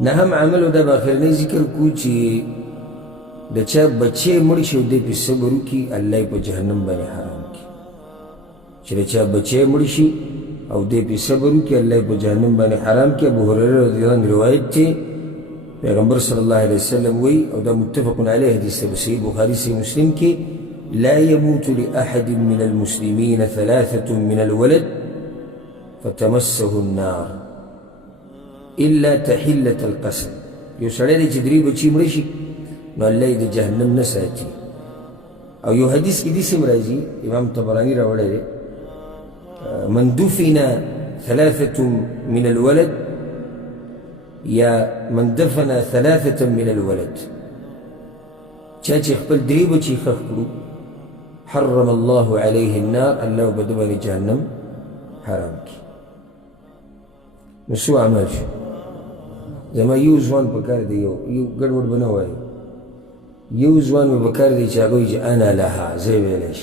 نهم عمل دا باخرنی ذکر کو چی دا چا بچے مڑ شو دے پی صبر کی اللہ پا جہنم بانی حرام کی چی دا چا بچے مڑ شی او دے پی صبر کی اللہ پا جہنم بانی حرام کی. ابو هريرہ رضی اللہ عنہ روایت تے پیغمبر صلی اللہ علیہ وسلم وی او دا متفق علیہ حدیث صحیح بخاری سے مسلم کی لا يموت لأحد من المسلمين 3 من الولد فتمسه النار إلا تحلة القسم. یو سڑے دے چی دری بچی مرشی نو اللہ دے جہنم نساتی. او یو حدیث کی دیسی مرازی امام طبرانی راوڑے دے من دفن 3 من الولد یا من دفن 3 من الولد چاچی خپل دری بچی خخ کرو حرم الله عليه النار اللہ بدبانی جہنم حرام کی. نسو عمل شو زما یو زوان پکار دی یو گڑوڑ بنوائی یو زوان میں پکار دی چاگوی جا انا لها زی ویلیش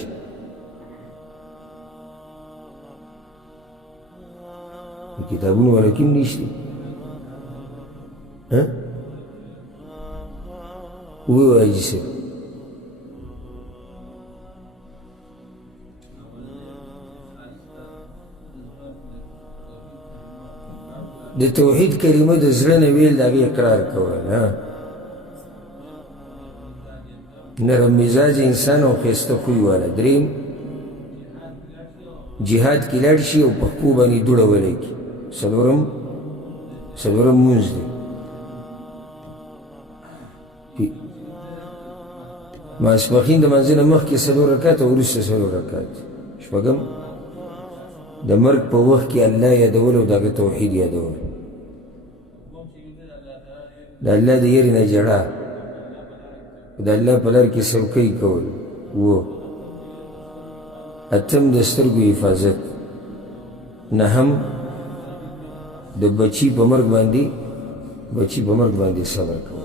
کتابون والا کم نیشتی اوی وائی جسے دا توحید کلمه دا زرن ویل دا غی اقرار کول نرم مزاج انسان و خیسته خوی والا. دریم جهاد کی لڑ شی او پخپو بانی دوڑا ولی کی. سلورم منز دی ماسپخین دا منزل مخ کی سلور رکات و رس سلور رکات. شپگم دا مرگ پا وقت کی اللہ یادول و دا توحید یادول دا اللہ دا یری نا جڑا دا اللہ پلار کی سوکی کول وہ اتم دسترگو حفاظت. نهم دا بچی پا مرگ باندی صبر کول.